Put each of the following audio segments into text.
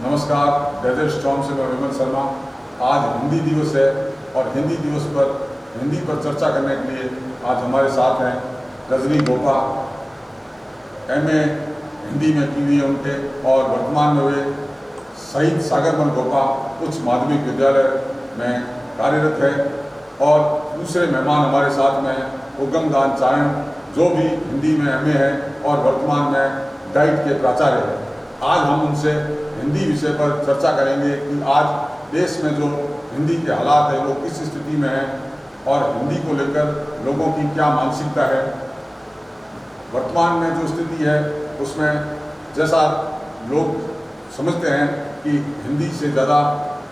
नमस्कार, desert storm से मैं विमल शर्मा। आज हिंदी दिवस है और हिंदी दिवस पर हिंदी पर चर्चा करने के लिए आज हमारे साथ हैं रजनी गोपा। एमए हिंदी में की हुई उनके और वर्तमान में वे शहीद सागरमल गोपा उच्च माध्यमिक विद्यालय में कार्यरत है। और दूसरे मेहमान हमारे साथ में उगम दान चारण, जो भी हिंदी में एमए है और वर्तमान में डाइट के प्राचार्य हैं। आज हम उनसे हिंदी विषय पर चर्चा करेंगे कि आज देश में जो हिंदी के हालात है वो किस स्थिति में है और हिंदी को लेकर लोगों की क्या मानसिकता है। वर्तमान में जो स्थिति है उसमें जैसा लोग समझते हैं कि हिंदी से ज़्यादा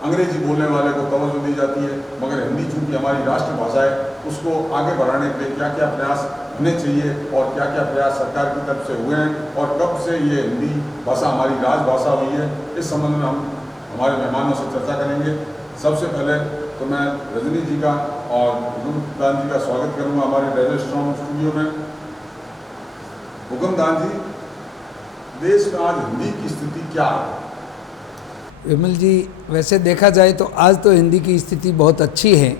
अंग्रेजी बोलने वाले को तवज्जो दी जाती है, मगर हिंदी चूँकि हमारी राष्ट्रभाषा है उसको आगे बढ़ाने के लिए क्या क्या प्रयास होने चाहिए और क्या क्या प्रयास सरकार की तरफ से हुए हैं और कब से ये हिंदी भाषा हमारी राजभाषा हुई है, इस संबंध में हम हमारे मेहमानों से चर्चा करेंगे। सबसे पहले तो मैं रजनी जी का और उगम दान जी का स्वागत करूँगा हमारे डेजर्ट स्टॉर्म स्टूडियो में। उगम दान जी, देश में आज हिंदी की स्थिति क्या है? विमल जी, वैसे देखा जाए तो आज तो हिंदी की स्थिति बहुत अच्छी है।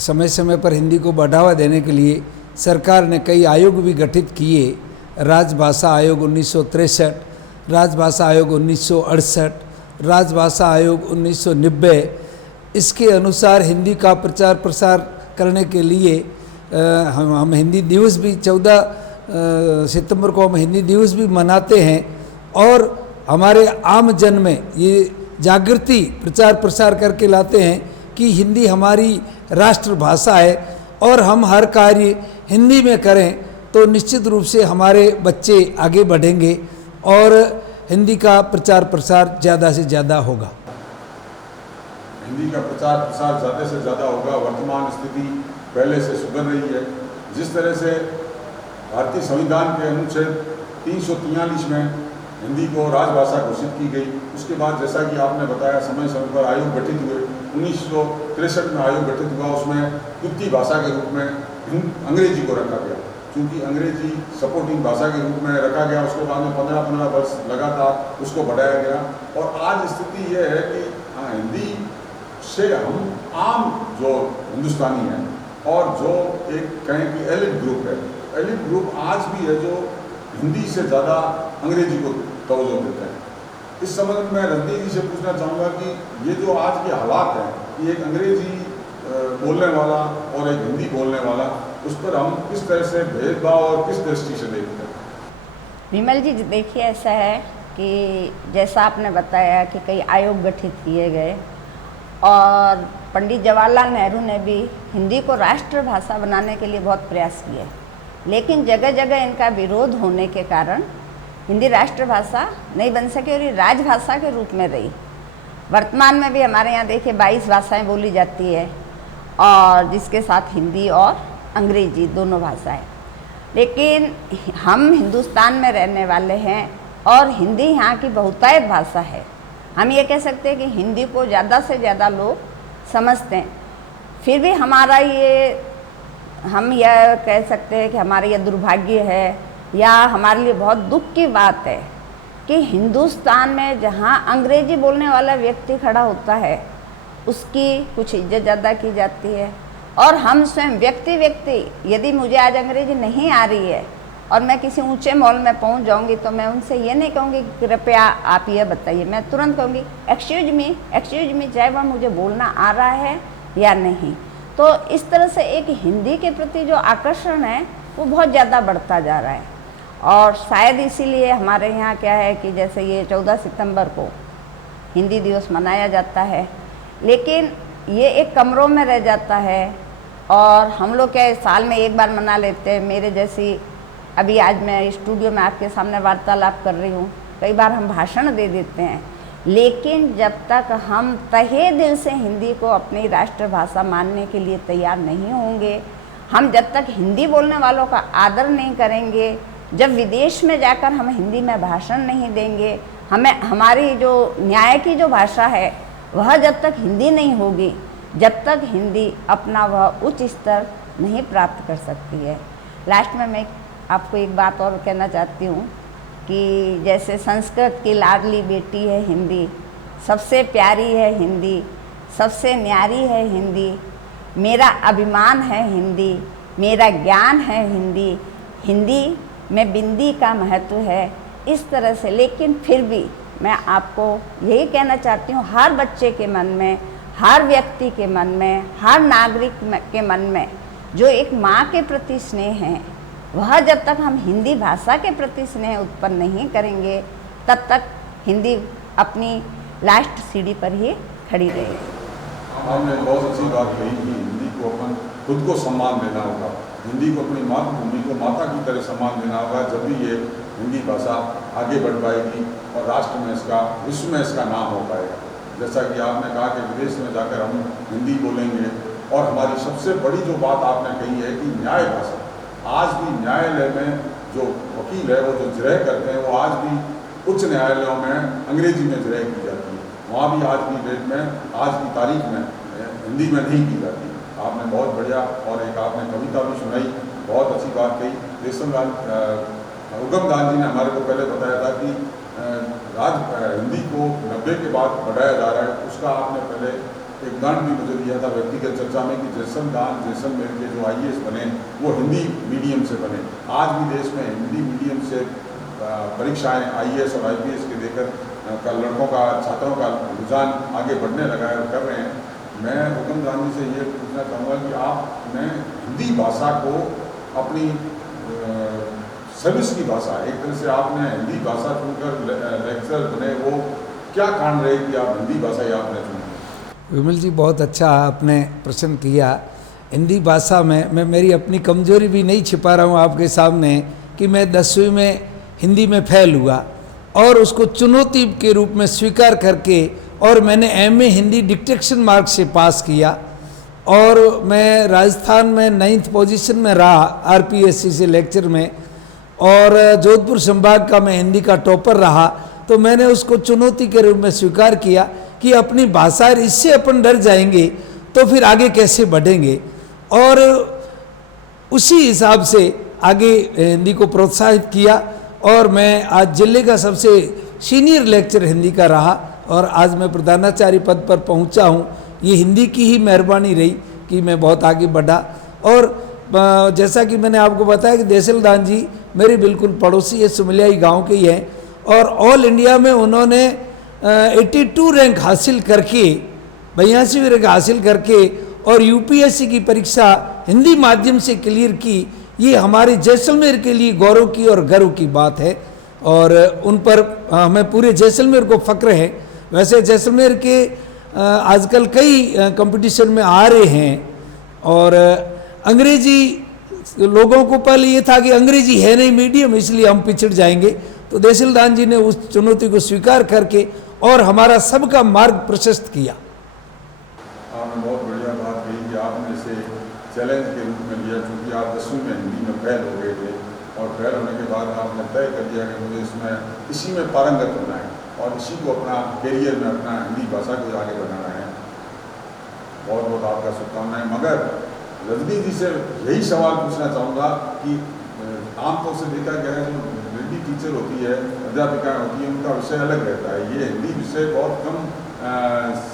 समय समय पर हिंदी को बढ़ावा देने के लिए सरकार ने कई आयोग भी गठित किए। राजभाषा आयोग 1963, राजभाषा आयोग 1968, राजभाषा आयोग 1990। इसके अनुसार हिंदी का प्रचार प्रसार करने के लिए हम हिंदी दिवस भी 14 सितंबर को हम हिंदी दिवस भी मनाते हैं और हमारे आम जन में ये जागृति प्रचार प्रसार करके लाते हैं कि हिंदी हमारी राष्ट्रभाषा है और हम हर कार्य हिंदी में करें तो निश्चित रूप से हमारे बच्चे आगे बढ़ेंगे और हिंदी का प्रचार प्रसार ज़्यादा से ज़्यादा होगा। हिंदी का प्रचार प्रसार ज़्यादा से ज़्यादा होगा। वर्तमान स्थिति पहले से सुधर रही है। जिस तरह से भारतीय संविधान के अनुच्छेद 343 में हिंदी को राजभाषा घोषित की गई, उसके बाद जैसा कि आपने बताया समय समय पर आयोग गठित हुए। 1963 में आयोग गठित हुआ, उसमें द्वितीय भाषा के रूप में अंग्रेजी को रखा गया। चूँकि अंग्रेजी सपोर्टिंग भाषा के रूप में रखा गया, उसके बाद में 15 वर्ष लगातार उसको बढ़ाया गया। और आज स्थिति यह है कि हिंदी से हम आम जो हिंदुस्तानी हैं और जो एक कहें कि एलिट ग्रुप है, एलिट ग्रुप आज भी है जो हिंदी से ज़्यादा अंग्रेजी को तवज्जो देते हैं। इस संबंध में रजनी जी से पूछना चाहूँगा कि ये जो आज के हालात हैं कि एक अंग्रेजी बोलने वाला और एक हिंदी बोलने वाला, उस पर हम किस तरह से भेदभाव और किस दृष्टि से देखते हैं? विमल जी, देखिए ऐसा है कि जैसा आपने बताया कि कई आयोग गठित किए गए और पंडित जवाहरलाल नेहरू ने भी हिंदी को राष्ट्रभाषा बनाने के लिए बहुत प्रयास किए, लेकिन जगह जगह इनका विरोध होने के कारण हिंदी राष्ट्रभाषा नहीं बन सकी और ये राजभाषा के रूप में रही। वर्तमान में भी हमारे यहाँ देखिए 22 भाषाएं बोली जाती है और जिसके साथ हिंदी और अंग्रेजी दोनों भाषाएं। लेकिन हम हिंदुस्तान में रहने वाले हैं और हिंदी यहाँ की बहुतायत भाषा है। हम ये कह सकते हैं कि हिंदी को ज़्यादा से ज़्यादा लोग समझते हैं। फिर भी हमारा ये, हम यह कह सकते हैं कि हमारा यह दुर्भाग्य है या हमारे लिए बहुत दुख की बात है कि हिंदुस्तान में जहाँ अंग्रेजी बोलने वाला व्यक्ति खड़ा होता है उसकी कुछ इज्जत ज़्यादा की जाती है और हम स्वयं व्यक्ति यदि मुझे आज अंग्रेजी नहीं आ रही है और मैं किसी ऊंचे मॉल में पहुंच जाऊंगी तो मैं उनसे ये नहीं कहूँगी कि कृपया आप ये बताइए, मैं तुरंत कहूँगी एक्सक्यूज मी, चाहे वह मुझे बोलना आ रहा है या नहीं। तो इस तरह से एक हिंदी के प्रति जो आकर्षण है वो बहुत ज़्यादा बढ़ता जा रहा है और शायद इसीलिए हमारे यहाँ क्या है कि जैसे ये 14 सितंबर को हिंदी दिवस मनाया जाता है, लेकिन ये एक कमरों में रह जाता है और हम लोग क्या साल में एक बार मना लेते हैं। मेरे जैसी अभी आज मैं स्टूडियो में आपके सामने वार्तालाप कर रही हूँ, कई बार हम भाषण दे देते हैं, लेकिन जब तक हम तहे दिल से हिंदी को अपनी राष्ट्रभाषा मानने के लिए तैयार नहीं होंगे, हम जब तक हिंदी बोलने वालों का आदर नहीं करेंगे, जब विदेश में जाकर हम हिंदी में भाषण नहीं देंगे, हमें हमारी जो न्याय की जो भाषा है वह जब तक हिंदी नहीं होगी, जब तक हिंदी अपना वह उच्च स्तर नहीं प्राप्त कर सकती है। लास्ट में मैं आपको एक बात और कहना चाहती हूँ कि जैसे संस्कृत की लाडली बेटी है हिंदी, सबसे प्यारी है हिंदी, सबसे न्यारी है हिंदी, मेरा अभिमान है हिंदी, मेरा ज्ञान है हिंदी, हिंदी में बिंदी का महत्व है। इस तरह से, लेकिन फिर भी मैं आपको यही कहना चाहती हूँ, हर बच्चे के मन में, हर व्यक्ति के मन में, हर नागरिक के मन में जो एक माँ के प्रति स्नेह है, वह जब तक हम हिंदी भाषा के प्रति स्नेह उत्पन्न नहीं करेंगे तब तक हिंदी अपनी लास्ट सीढ़ी पर ही खड़ी रहेगी। आपने बहुत अच्छी बात कही कि हिंदी को अपन खुद को सम्मान देना होगा, हिंदी को अपनी मातृभूमि को माता की तरह सम्मान देना होगा, जब भी ये हिंदी भाषा आगे बढ़ पाएगी और राष्ट्र में इसका, विश्व में इसका नाम हो पाएगा। जैसा कि आपने कहा कि विदेश में जाकर हम हिंदी बोलेंगे, और हमारी सबसे बड़ी जो बात आपने कही है कि न्याय भाषा, आज भी न्यायालय में जो वकील है वो जो जिरह करते हैं वो आज भी उच्च न्यायालयों में अंग्रेजी में जिरह की जाती है, वहाँ भी आज की डेट में, आज की तारीख में हिंदी में नहीं की जाती। आपने बहुत बढ़िया, और एक आपने कविता भी सुनाई, बहुत अच्छी बात कही। उगम दान जी ने हमारे को पहले बताया था कि हिंदी को 90 के बाद बढ़ाया जा रहा है, उसका आपने पहले एक उदाहरण भी मुझे दिया था व्यक्तिगत चर्चा में कि जैसलमेर के जो IAS बने वो हिंदी मीडियम से बने। आज भी देश में हिंदी मीडियम से परीक्षाएं IAS और IPS के देकर लड़कों का, छात्रों का रुझान आगे बढ़ने लगा है और कर रहे हैं। मैं हुक्म गांधी से ये पूछना चाहूँगा कि आपने हिंदी भाषा को अपनी सर्विस की भाषा, एक तरह से आपने हिंदी भाषा चुनकर लेक्चर बने, वो क्या कारण रहे कि आप हिंदी भाषा ही आपने चुनी? विमल जी, बहुत अच्छा आपने प्रश्न किया। हिंदी भाषा में मैं मेरी अपनी कमजोरी भी नहीं छिपा रहा हूँ आपके सामने कि मैं 10वीं में हिंदी में फेल हुआ और उसको चुनौती के रूप में स्वीकार करके, और मैंने MA हिंदी डिक्टेशन मार्क से पास किया, और मैं राजस्थान में 9th पोजीशन में रहा RPSC से लेक्चर में, और जोधपुर संभाग का मैं हिंदी का टॉपर रहा। तो मैंने उसको चुनौती के रूप में स्वीकार किया कि अपनी भाषा, इससे अपन डर जाएंगे तो फिर आगे कैसे बढ़ेंगे, और उसी हिसाब से आगे हिंदी को प्रोत्साहित किया। और मैं आज जिले का सबसे सीनियर लेक्चर हिंदी का रहा, और आज मैं प्रधानाचार्य पद पर पहुंचा हूं। ये हिंदी की ही मेहरबानी रही कि मैं बहुत आगे बढ़ा। और जैसा कि मैंने आपको बताया कि देसलदान जी मेरे बिल्कुल पड़ोसी है, सुमलियाई गांव के ही हैं, और ऑल इंडिया में उन्होंने 82 रैंक हासिल करके, 82 रैंक हासिल करके और UPSC की परीक्षा हिंदी माध्यम से क्लियर की। ये हमारे जैसलमेर के लिए गौरव की और गर्व की बात है, और उन पर हमें पूरे जैसलमेर को फक्र है। वैसे जैसलमेर के आजकल कई कंपटीशन में आ रहे हैं, और अंग्रेजी लोगों को पहले ये था कि अंग्रेजी है नहीं मीडियम, इसलिए हम पिछड़ जाएंगे। तो देसलदान जी ने उस चुनौती को स्वीकार करके और हमारा सबका मार्ग प्रशस्त किया। आपने बहुत बढ़िया बात कही कि आपने इसे चैलेंज के रूप में लिया, क्योंकि आप 10वीं में हिंदी में फेल हो गए थे, और फेल होने के बाद आपने तय कर दिया कि मुझे इसी में पारंगत होना है और इसी को अपना कैरियर में, अपना हिंदी भाषा को आगे बढ़ाना है। बहुत बहुत आपका शुभकामनाएं। मगर रजनी जी से यही सवाल पूछना चाहूँगा कि आमतौर से देखा गया है, जो हिंदी टीचर होती है, अध्यापिकाएँ होती हैं, उनका विषय अलग रहता है। ये हिंदी विषय बहुत कम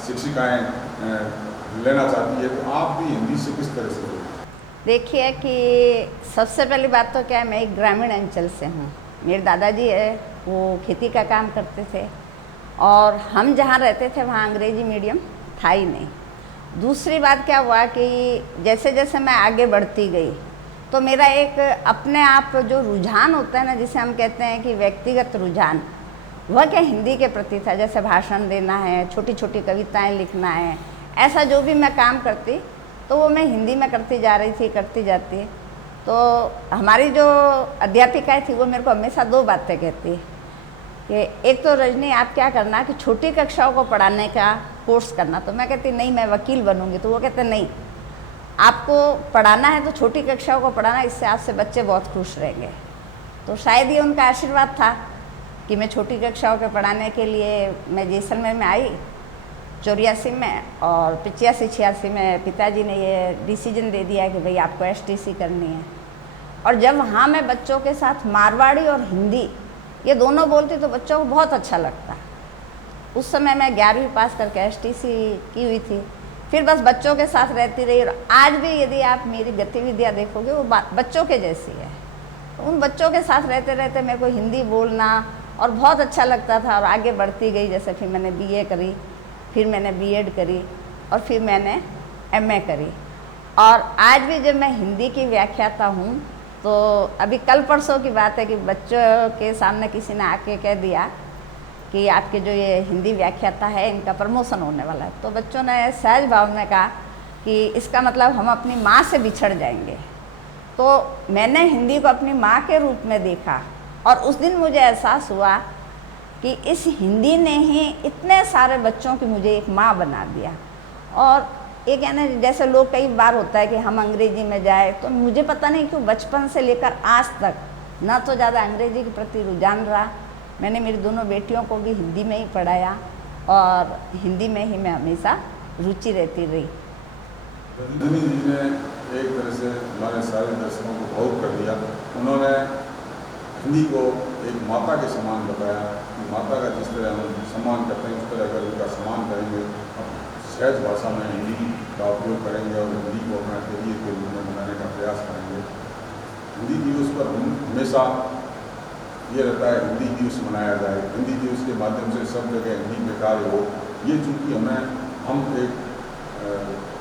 शिक्षिकाएँ लेना चाहती है, तो आप भी हिंदी से किस तरह से? देखिए कि सबसे पहली बात तो क्या है, मैं एक ग्रामीण अंचल से हूँ। मेरे दादाजी है वो खेती का काम करते थे, और हम जहाँ रहते थे वहाँ अंग्रेजी मीडियम था ही नहीं। दूसरी बात क्या हुआ कि जैसे जैसे मैं आगे बढ़ती गई तो मेरा एक अपने आप जो रुझान होता है ना, जिसे हम कहते हैं कि व्यक्तिगत रुझान, वह क्या हिंदी के प्रति था। जैसे भाषण देना है, छोटी छोटी कविताएं लिखना है, ऐसा जो भी मैं काम करती तो वो मैं हिंदी में करती जा रही थी, करती जाती। तो हमारी जो अध्यापिकाएँ थी वो मेरे को हमेशा 2 बातें कहती है कि एक तो रजनी आप क्या करना कि छोटी कक्षाओं को पढ़ाने का कोर्स करना। तो मैं कहती नहीं, मैं वकील बनूंगी। तो वो कहते नहीं, आपको पढ़ाना है तो छोटी कक्षाओं को पढ़ाना, इससे आपसे बच्चे बहुत खुश रहेंगे। तो शायद ये उनका आशीर्वाद था कि मैं छोटी कक्षाओं के पढ़ाने के लिए मैं जैसलमेर में आई 84 में, और 85-86 में पिताजी ने ये डिसीजन दे दिया कि भाई आपको STC करनी है। और जब वहाँ मैं बच्चों के साथ मारवाड़ी और हिंदी ये दोनों बोलती तो बच्चों को बहुत अच्छा लगता। उस समय मैं 11वीं पास करके एसटीसी की हुई थी। फिर बस बच्चों के साथ रहती रही और आज भी यदि आप मेरी गतिविधियाँ देखोगे वो बच्चों के जैसी है। तो उन बच्चों के साथ रहते रहते मेरे को हिंदी बोलना और बहुत अच्छा लगता था और आगे बढ़ती गई। जैसे फिर मैंने बीए करी, फिर मैंने बीएड करी और फिर मैंने एमए करी। और आज भी जब मैं हिंदी की व्याख्याता हूँ तो अभी कल परसों की बात है कि बच्चों के सामने किसी ने आके कह दिया कि आपके जो ये हिंदी व्याख्याता है इनका प्रमोशन होने वाला है। तो बच्चों ने सहज भाव में कहा कि इसका मतलब हम अपनी माँ से बिछड़ जाएंगे। तो मैंने हिंदी को अपनी माँ के रूप में देखा और उस दिन मुझे एहसास हुआ कि इस हिंदी ने ही इतने सारे बच्चों की मुझे एक माँ बना दिया। और ये कहना जैसे लोग कई बार होता है कि हम अंग्रेजी में जाए, तो मुझे पता नहीं क्यों बचपन से लेकर आज तक ना तो ज़्यादा अंग्रेजी के प्रति रुझान रहा। मैंने मेरी दोनों बेटियों को भी हिंदी में ही पढ़ाया और हिंदी में ही मैं हमेशा रुचि रहती रही। रजनी जी ने एक तरह से हमारे सारे दर्शकों को भावुक कर दिया। उन्होंने हिंदी को एक माता के समान बताया कि माता का जिस तरह हम सम्मान करते हैं उस तरह अगर उनका सम्मान करेंगे, सहज भाषा में हिंदी का उपयोग करेंगे और हिंदी को अपना करियर के रूप में बनाने का प्रयास करेंगे। हिंदी दिवस पर हम हमेशा ये रहता है हिंदी दिवस मनाया जाए, हिंदी दिवस के माध्यम से सब जगह हिंदी में कार्य हो। ये चूँकि हम एक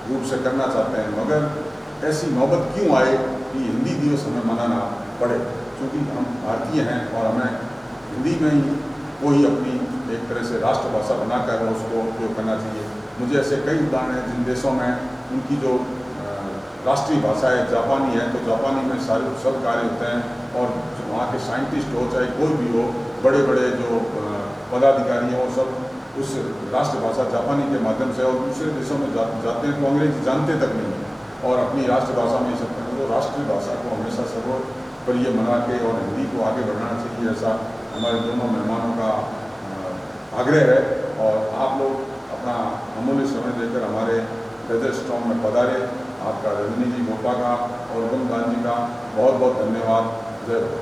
रूप से करना चाहते हैं, मगर ऐसी नौबत क्यों आए कि हिंदी दिवस हमें मनाना पड़े? क्योंकि हम भारतीय हैं और हमें हिंदी में ही कोई अपनी एक तरह से राष्ट्रभाषा बनाकर उसको उपयोग करना चाहिए। मुझे ऐसे कई उदाहरण हैं जिन देशों में उनकी जो राष्ट्रीय भाषा है जापानी है, तो जापानी में सारे सब कार्य होते हैं और वहाँ के साइंटिस्ट हो चाहे कोई भी हो, बड़े बड़े जो पदाधिकारी हैं वो सब उस राष्ट्रभाषा जापानी के माध्यम से और दूसरे देशों में जाते हैं तो अंग्रेजी जानते तक नहीं है और अपनी राष्ट्रभाषा में ही सब करते हैं। तो राष्ट्रीय भाषा को हमेशा सर्वोपरि बना के और हिंदी को आगे बढ़ाना चाहिए, ऐसा हमारे दोनों मेहमानों का आग्रह है। और आप लोग अपना अमूल्य समय देकर हमारे गजल स्ट्रॉन्ग में पधारे। आपका रजनी जी गोपा का और गुणगान जी का बहुत बहुत धन्यवाद। जय हो।